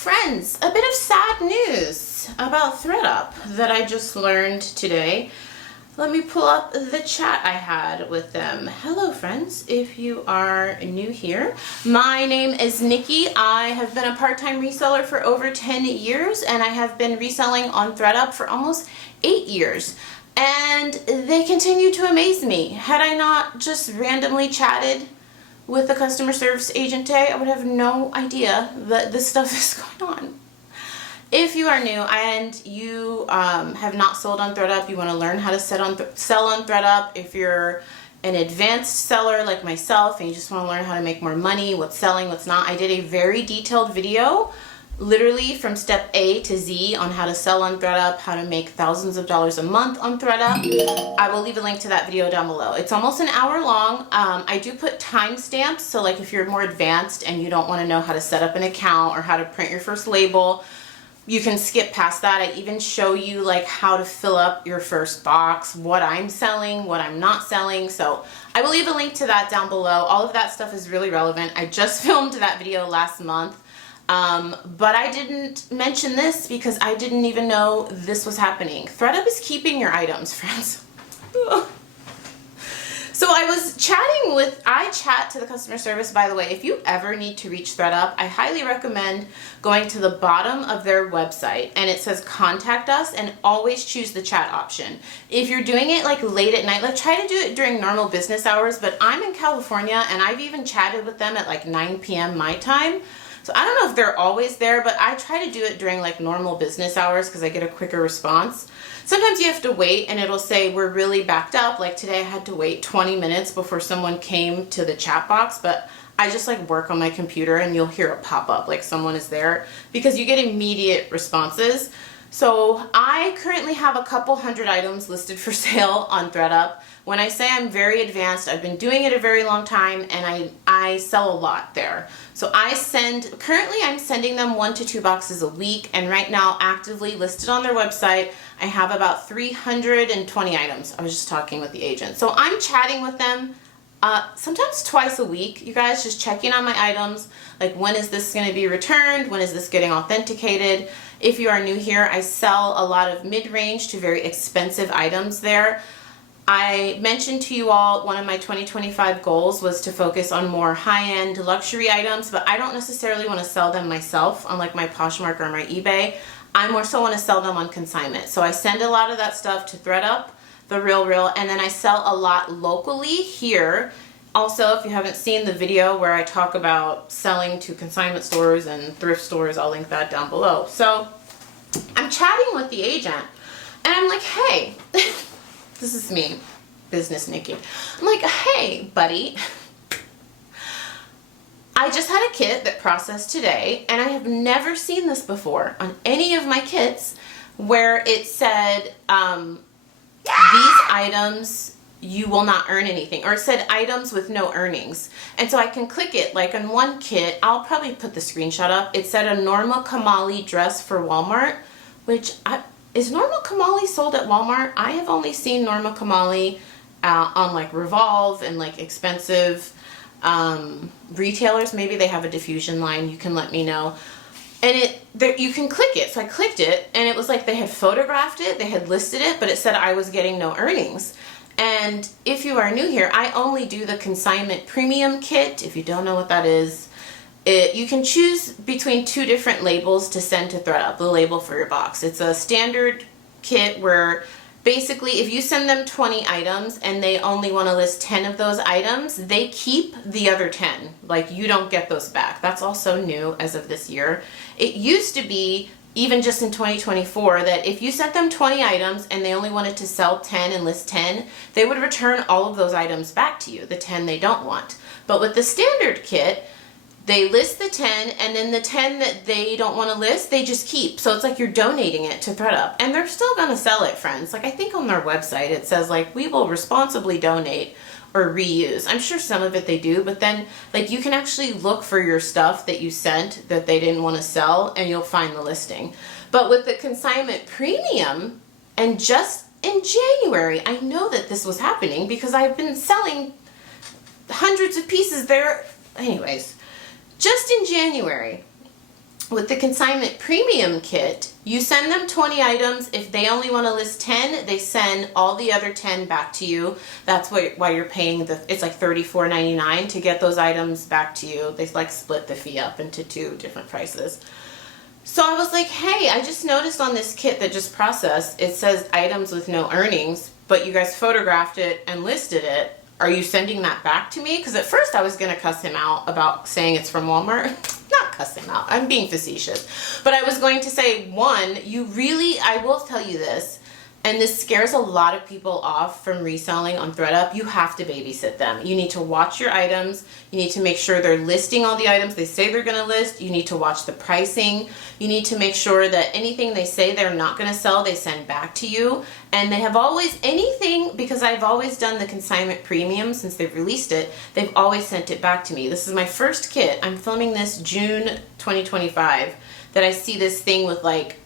Friends, a bit of sad news about ThredUp that I just learned today. Let me pull up the chat I had with them. Hello friends, if you are new here. My name is Nikki. I have been a part-time reseller for over 10 years and I have been reselling on ThredUp for almost 8 years. And they continue to amaze me. Had I not just randomly chatted with the customer service agent today, I would have no idea that this stuff is going on. If you are new and you have not sold on ThredUp, you want to learn how to sell on ThredUp. If you're an advanced seller like myself and you just want to learn how to make more money, what's selling, what's not, I did a very detailed video, literally from step A to Z on how to sell on ThredUp, how to make thousands of dollars a month on ThredUp. I will leave a link to that video down below. It's almost an hour long. I do put timestamps, so like if you're more advanced and you don't want to know how to set up an account or how to print your first label, you can skip past that. I even show you like how to fill up your first box, what I'm selling, what I'm not selling. So I will leave a link to that down below. All of that stuff is really relevant. I just filmed that video last month. But I didn't mention this because I didn't even know this was happening. ThredUp is keeping your items, friends. So I was chatting with, I chat to the customer service, by the way. If you ever need to reach ThredUp, I highly recommend going to the bottom of their website and it says contact us, and always choose the chat option. If you're doing it like late at night, like try to do it during normal business hours, but I'm in California and I've even chatted with them at like 9 p.m. my time. So I don't know if they're always there, but I try to do it during like normal business hours because I get a quicker response. Sometimes you have to wait and it'll say we're really backed up. Like today I had to wait 20 minutes before someone came to the chat box, but I just like work on my computer and you'll hear it pop up like someone is there because you get immediate responses. So I currently have a couple hundred items listed for sale on ThredUp. When I say I'm very advanced, I've been doing it a very long time and I sell a lot there. So currently I'm sending them 1 to 2 boxes a week, and right now actively listed on their website, I have about 320 items. I was just talking with the agent. So I'm chatting with them sometimes twice a week, you guys, just checking on my items, like when is this going to be returned, when is this getting authenticated. If you are new here, I sell a lot of mid-range to very expensive items there. I mentioned to you all one of my 2025 goals was to focus on more high-end luxury items, but I don't necessarily want to sell them myself, unlike my Poshmark or my eBay. I more so want to sell them on consignment. So I send a lot of that stuff to ThredUp, The Real, and then I sell a lot locally here. Also, if you haven't seen the video where I talk about selling to consignment stores and thrift stores, I'll link that down below. So I'm chatting with the agent and I'm like, hey, this is me, business Nikki. I'm like, hey, buddy, I just had a kit that processed today and I have never seen this before on any of my kits where it said, these items, you will not earn anything, or it said items with no earnings. And so I can click it, like on one kit, I'll probably put the screenshot up. It said a Norma Kamali dress for Walmart, which is Norma Kamali sold at Walmart? I have only seen Norma Kamali on like Revolve and like expensive retailers. Maybe they have a diffusion line, you can let me know. And you can click it. So I clicked it and it was like they had photographed it, they had listed it, but it said I was getting no earnings. And if you are new here, I only do the consignment premium kit. If you don't know what that is, you can choose between 2 different labels to send to ThredUp, the label for your box. It's a standard kit where basically if you send them 20 items and they only want to list 10 of those items, they keep the other 10. Like you don't get those back. That's also new as of this year. It used to be, even just in 2024, that if you sent them 20 items and they only wanted to sell 10 and list 10, they would return all of those items back to you, the 10 they don't want. But with the standard kit, they list the 10 and then the 10 that they don't want to list, they just keep. So it's like you're donating it to ThredUp and they're still going to sell it, friends. Like I think on their website it says like we will responsibly donate or reuse. I'm sure some of it they do, but then like you can actually look for your stuff that you sent that they didn't want to sell and you'll find the listing. But with the consignment premium, and just in January, I know that this was happening because I've been selling hundreds of pieces there. Anyways, just in January, with the consignment premium kit, you send them 20 items. If they only want to list 10, they send all the other 10 back to you. That's why you're paying it's like $34.99 to get those items back to you. They like split the fee up into 2 different prices. So I was like, hey, I just noticed on this kit that just processed, it says items with no earnings, but you guys photographed it and listed it. Are you sending that back to me? Because at first I was going to cuss him out about saying it's from Walmart. Not cuss him out. I'm being facetious. But I was going to say, one, I will tell you this, and this scares a lot of people off from reselling on ThredUp. You have to babysit them. You need to watch your items. You need to make sure they're listing all the items they say they're going to list. You need to watch the pricing. You need to make sure that anything they say they're not going to sell, they send back to you. And they have always, because I've always done the consignment premium since they've released it, they've always sent it back to me. This is my first kit. I'm filming this June 2025 that I see this thing with like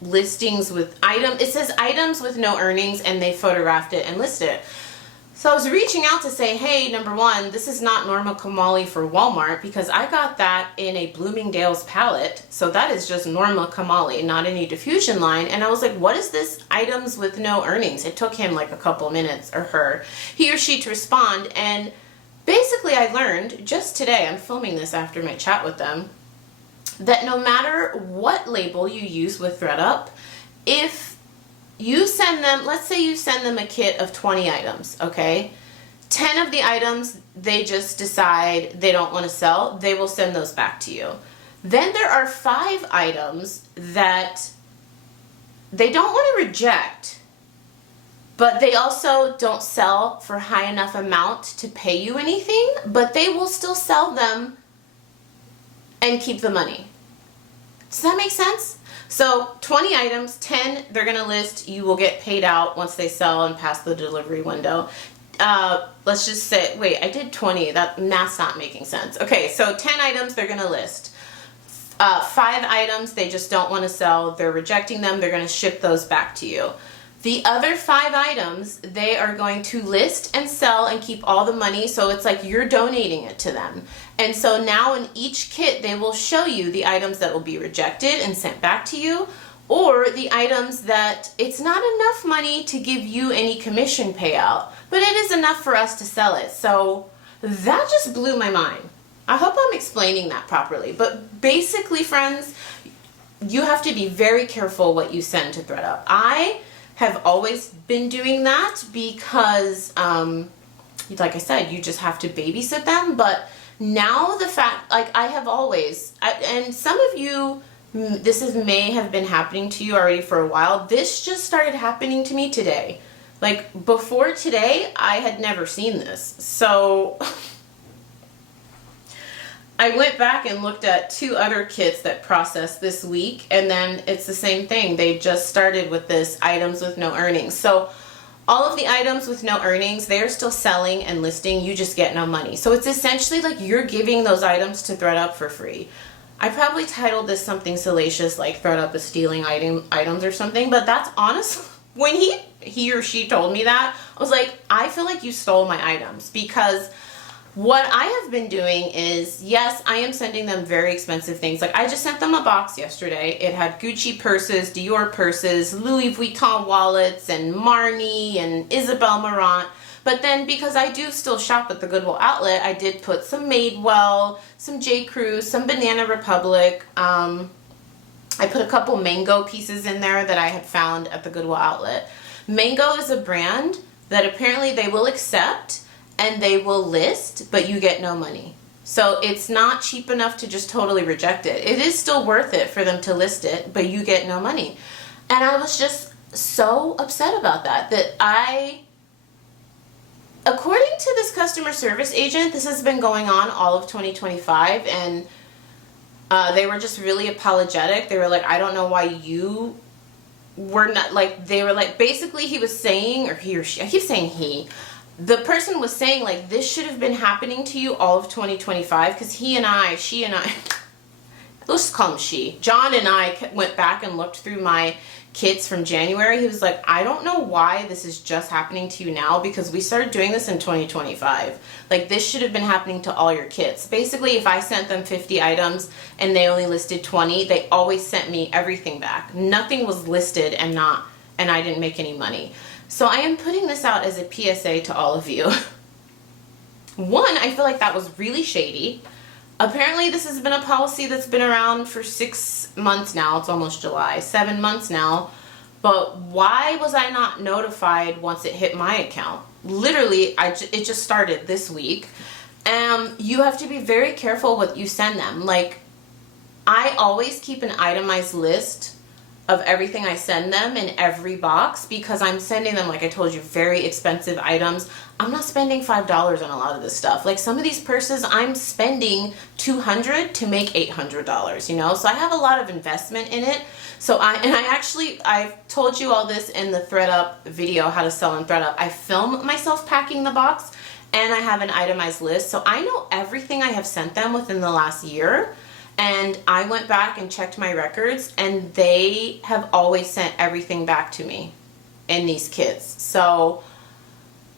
listings with it says items with no earnings, and they photographed it and listed it. So I was reaching out to say, hey, number one, this is not normal kamali for Walmart, because I got that in a Bloomingdale's palette. So that is just normal kamali, not any diffusion line. And I was like, what is this items with no earnings? It took him like a couple minutes, or he or she, to respond. And basically I learned just today, I'm filming this after my chat with them, that no matter what label you use with ThredUp, if you send them, let's say you send them a kit of 20 items, okay? 10 of the items they just decide they don't want to sell, they will send those back to you. Then there are 5 items that they don't want to reject, but they also don't sell for high enough amount to pay you anything, but they will still sell them and keep the money. Does that make sense? So 20 items, 10 they're going to list, you will get paid out once they sell and pass the delivery window. Let's just say, wait, I did 20, that math's not making sense. Okay, so 10 items they're going to list. 5 items they just don't want to sell, they're rejecting them, they're going to ship those back to you. The other 5 items, they are going to list and sell and keep all the money, so it's like you're donating it to them. And so now in each kit, they will show you the items that will be rejected and sent back to you, or the items that it's not enough money to give you any commission payout, but it is enough for us to sell it. So that just blew my mind. I hope I'm explaining that properly. But basically, friends, you have to be very careful what you send to ThredUp. I have always been doing that because, like I said, you just have to babysit them. But now the fact, like I have always, and some of you, may have been happening to you already for a while. This just started happening to me today. Like before today, I had never seen this. So I went back and looked at 2 other kits that processed this week, and then it's the same thing. They just started with this items with no earnings. So all of the items with no earnings, they're still selling and listing, you just get no money. So it's essentially like you're giving those items to ThredUp for free. I probably titled this something salacious like ThredUp is stealing items or something, but that's honestly, when he or she told me that, I was like, I feel like you stole my items, because what I have been doing is, yes, I am sending them very expensive things. Like I just sent them a box yesterday. It had Gucci purses, Dior purses, Louis Vuitton wallets, and Marni and Isabel Marant. But then because I do still shop at the Goodwill outlet, I did put some Madewell, some J. Crew, some Banana Republic. I put a couple Mango pieces in there that I had found at the Goodwill outlet. Mango is a brand that apparently they will accept and they will list, but you get no money. So it's not cheap enough to just totally reject it. It is still worth it for them to list it, but you get no money. And I was just so upset about that, according to this customer service agent, this has been going on all of 2025, and they were just really apologetic. They were like, I don't know why you were not, like, they were like, basically he was saying, or he or she, I keep saying he, the person was saying like this should have been happening to you all of 2025, because she and I, let's just call him she. John and I went back and looked through my kits from January. He was like, I don't know why this is just happening to you now, because we started doing this in 2025. Like, this should have been happening to all your kits. Basically, if I sent them 50 items and they only listed 20, they always sent me everything back. Nothing was listed and I didn't make any money. So I am putting this out as a PSA to all of you. One, I feel like that was really shady. Apparently this has been a policy that's been around for 6 months now. It's almost July, 7 months now. But why was I not notified once it hit my account? Literally, it just started this week. You have to be very careful what you send them. Like, I always keep an itemized list of everything I send them in every box, because I'm sending them, like I told you, very expensive items. I'm not spending $5 on a lot of this stuff. Like, some of these purses, I'm spending $200 to make $800, you know? So I have a lot of investment in it. So I've told you all this in the ThredUp video, how to sell on ThredUp. I film myself packing the box, and I have an itemized list. So I know everything I have sent them within the last year. And I went back and checked my records, and they have always sent everything back to me in these kits. So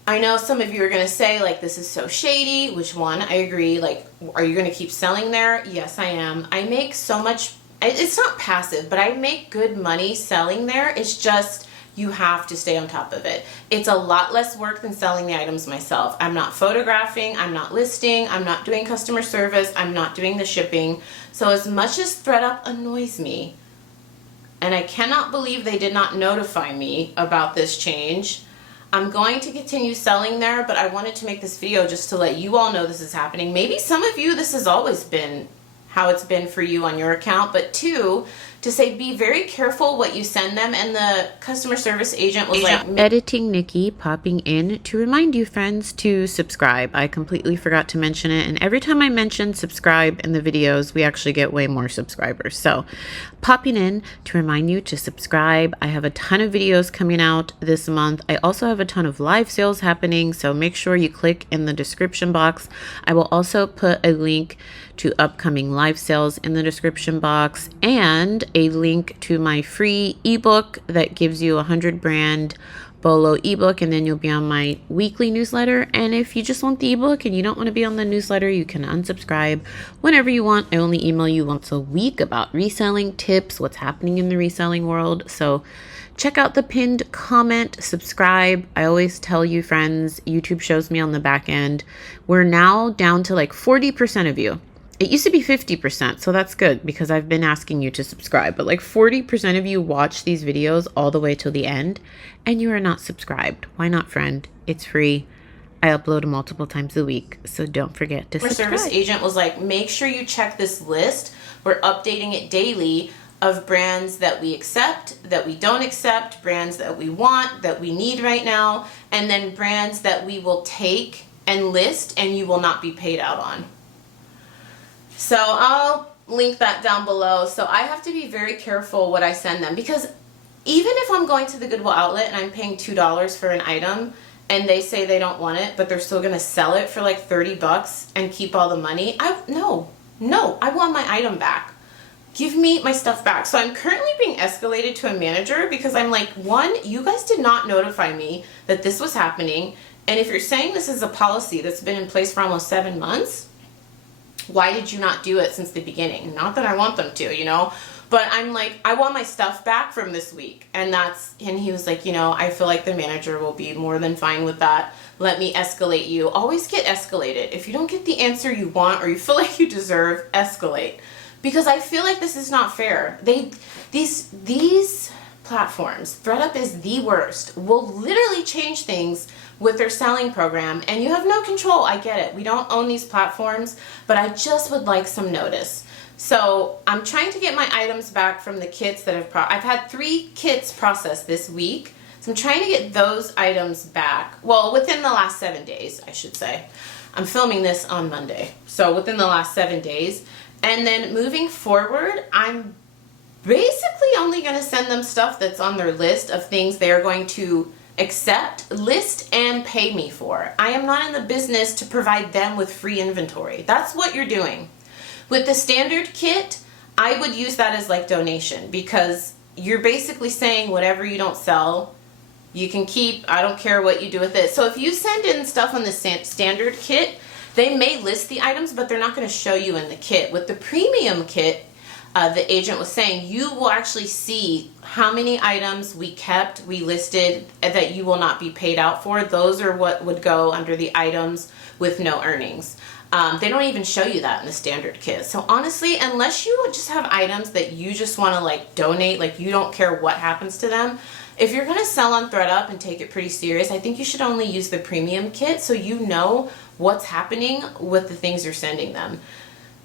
I know some of you are going to say, like, this is so shady. Which one? I agree. Like, are you going to keep selling there? Yes, I am. I make so much. It's not passive, but I make good money selling there. It's just, you have to stay on top of it. It's a lot less work than selling the items myself. I'm not photographing, I'm not listing, I'm not doing customer service, I'm not doing the shipping. So as much as ThredUp annoys me, and I cannot believe they did not notify me about this change, I'm going to continue selling there, but I wanted to make this video just to let you all know this is happening. Maybe some of you, this has always been how it's been for you on your account, but two, to say be very careful what you send them. And the customer service agent was like, editing Nikki popping in to remind you friends to subscribe. I completely forgot to mention it, and every time I mention subscribe in the videos, we actually get way more subscribers. So popping in to remind you to subscribe. I have a ton of videos coming out this month. I also have a ton of live sales happening, so make sure you click in the description box. I will also put a link to upcoming live sales in the description box, and a link to my free ebook that gives you a 100 brand Bolo ebook, and then you'll be on my weekly newsletter. And if you just want the ebook and you don't want to be on the newsletter, you can unsubscribe whenever you want. I only email you once a week about reselling tips, what's happening in the reselling world. So check out the pinned comment, subscribe. I always tell you friends, YouTube shows me on the back end. We're now down to like 40% of you. It used to be 50%, so that's good because I've been asking you to subscribe. But like 40% of you watch these videos all the way till the end, and you are not subscribed. Why not, friend? It's free. I upload multiple times a week, so don't forget to subscribe. Our service agent was like, make sure you check this list. We're updating it daily of brands that we accept, that we don't accept, brands that we want, that we need right now, and then brands that we will take and list and you will not be paid out on. So I'll link that down below. So I have to be very careful what I send them, because even if I'm going to the Goodwill outlet and I'm paying $2 for an item and they say they don't want it, but they're still going to sell it for like 30 bucks and keep all the money, no, I want my item back. Give me my stuff back. So I'm currently being escalated to a manager because I'm like, one, you guys did not notify me that this was happening. And if you're saying this is a policy that's been in place for almost 7 months, why did you not do it since the beginning? Not that I want them to, you know, but I'm like, I want my stuff back from this week. And he was like, you know, I feel like the manager will be more than fine with that. Let me escalate you. Always get escalated. If you don't get the answer you want or you feel like you deserve, escalate. Because I feel like this is not fair. These platforms, ThredUp is the worst, will literally change things with their selling program, and you have no control. I get it. We don't own these platforms, but I just would like some notice. So I'm trying to get my items back from the kits that I've had 3 kits processed this week. So I'm trying to get those items back. Well, within the last 7 days, I should say. I'm filming this on Monday. So within the last 7 days. And then moving forward, I'm basically only going to send them stuff that's on their list of things they're going to accept, list, and pay me for. I am not in the business to provide them with free inventory. That's what you're doing. With the standard kit, I would use that as like donation, because you're basically saying whatever you don't sell, you can keep. I don't care what you do with it. So if you send in stuff on the standard kit, they may list the items, but they're not going to show you in the kit. With the premium kit, the agent was saying, you will actually see how many items we kept, we listed, that you will not be paid out for. Those are what would go under the items with no earnings. They don't even show you that in the standard kit. So honestly, unless you just have items that you just want to like donate, like you don't care what happens to them, if you're going to sell on ThredUp and take it pretty serious, I think you should only use the premium kit so you know what's happening with the things you're sending them.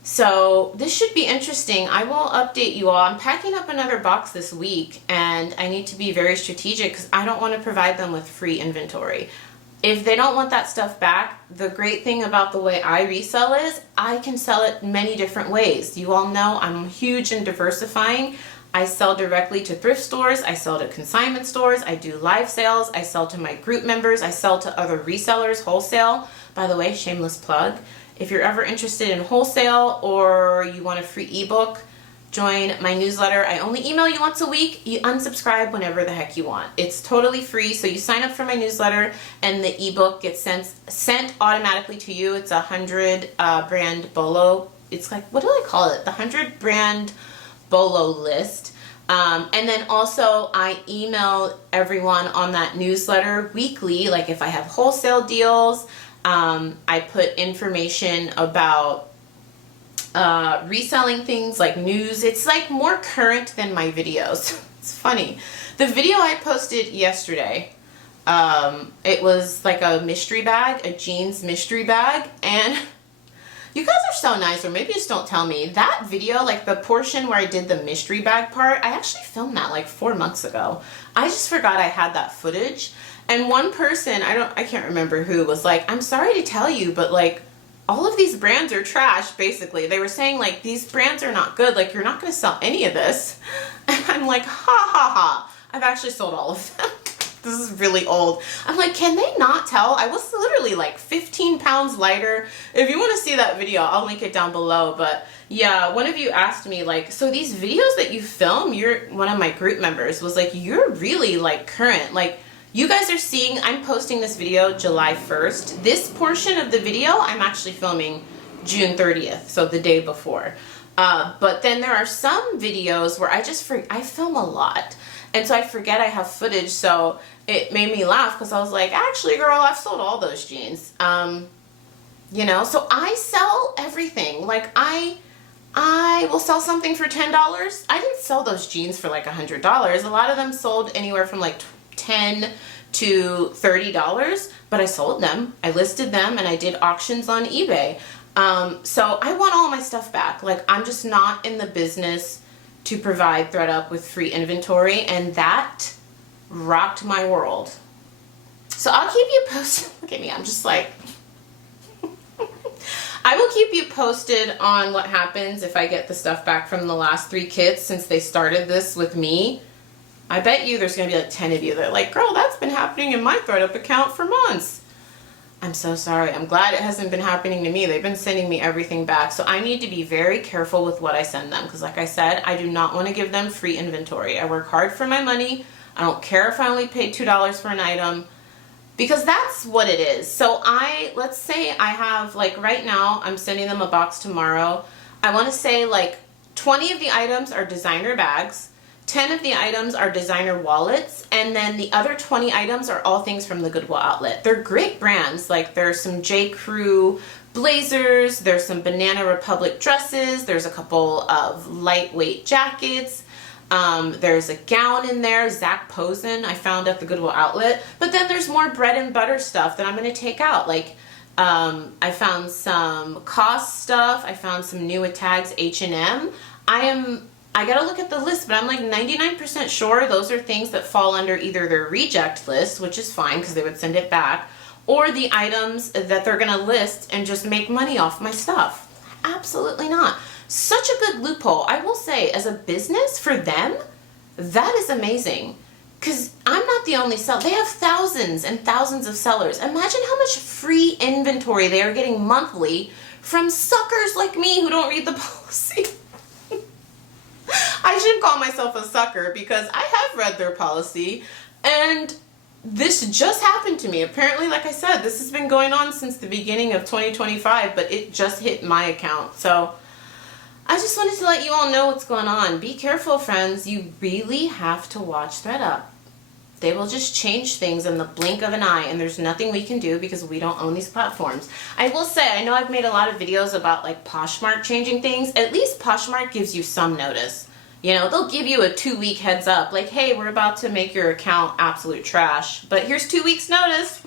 So this should be interesting. I will update you all. I'm packing up another box this week, and I need to be very strategic because I don't want to provide them with free inventory. If they don't want that stuff back, the great thing about the way I resell is I can sell it many different ways. You all know I'm huge in diversifying. I sell directly to thrift stores, I sell to consignment stores, I do live sales, I sell to my group members, I sell to other resellers, wholesale. By the way, shameless plug, if you're ever interested in wholesale or you want a free ebook, join my newsletter. I only email you once a week. You unsubscribe whenever the heck you want. It's totally free. So you sign up for my newsletter and the ebook gets sent automatically to you. It's a 100 brand bolo. It's like, what do I call it? The 100 brand bolo list. And then also I email everyone on that newsletter weekly. Like if I have wholesale deals, I put information about reselling things like news. It's like more current than my videos. It's funny. The video I posted yesterday, it was like a mystery bag, a jeans mystery bag, and you guys are so nice, or maybe just don't tell me. That video, like the portion where I did the mystery bag part, I actually filmed that like 4 months ago. I just forgot I had that footage. And one person, I can't remember who, was like, I'm sorry to tell you, but like all of these brands are trash, basically. They were saying like, these brands are not good. Like, you're not going to sell any of this. And I'm like, ha ha ha. I've actually sold all of them. This is really old. I'm like, can they not tell? I was literally like 15 pounds lighter. If you want to see that video, I'll link it down below. But yeah, one of you asked me like, so these videos that you film, one of my group members was like, you're really like current. Like, you guys are seeing, I'm posting this video July 1st. This portion of the video, I'm actually filming June 30th, so the day before. But then there are some videos where I film a lot. And so I forget I have footage, so it made me laugh because I was like, actually, girl, I've sold all those jeans. You know, so I sell everything. Like, I will sell something for $10. I didn't sell those jeans for like $100. A lot of them sold anywhere from like $10 to $30, but I sold them. I listed them and I did auctions on eBay. So I want all my stuff back. Like, I'm just not in the business to provide ThredUp with free inventory, and that rocked my world. So I'll keep you posted. Look at me, I'm just like, I will keep you posted on what happens if I get the stuff back from the last 3 kits since they started this with me. I bet you there's going to be like 10 of you that are like, girl, that's been happening in my ThredUp account for months. I'm so sorry. I'm glad it hasn't been happening to me. They've been sending me everything back. So I need to be very careful with what I send them because like I said, I do not want to give them free inventory. I work hard for my money. I don't care if I only paid $2 for an item because that's what it is. So let's say I have like right now, I'm sending them a box tomorrow. I want to say like 20 of the items are designer bags. 10 of the items are designer wallets, and then the other 20 items are all things from the Goodwill outlet. They're great brands. Like there's some J. Crew blazers, there's some Banana Republic dresses, there's a couple of lightweight jackets, there's a gown in there, Zac Posen, I found at the Goodwill outlet. But then there's more bread and butter stuff that I'm going to take out. Like I found some COS stuff, I found some new with tags H&M. I gotta look at the list, but I'm like 99% sure those are things that fall under either their reject list, which is fine because they would send it back, or the items that they're gonna list and just make money off my stuff. Absolutely not. Such a good loophole. I will say, as a business for them, that is amazing. Because I'm not the only seller. They have thousands and thousands of sellers. Imagine how much free inventory they are getting monthly from suckers like me who don't read the policy. I shouldn't call myself a sucker because I have read their policy, and this just happened to me. Apparently, like I said, this has been going on since the beginning of 2025, but it just hit my account. So I just wanted to let you all know what's going on. Be careful, friends. You really have to watch ThredUp. They will just change things in the blink of an eye, and there's nothing we can do because we don't own these platforms. I will say, I know I've made a lot of videos about like Poshmark changing things. At least Poshmark gives you some notice. You know, they'll give you a 2-week heads up, like, hey, we're about to make your account absolute trash, but here's 2 weeks notice.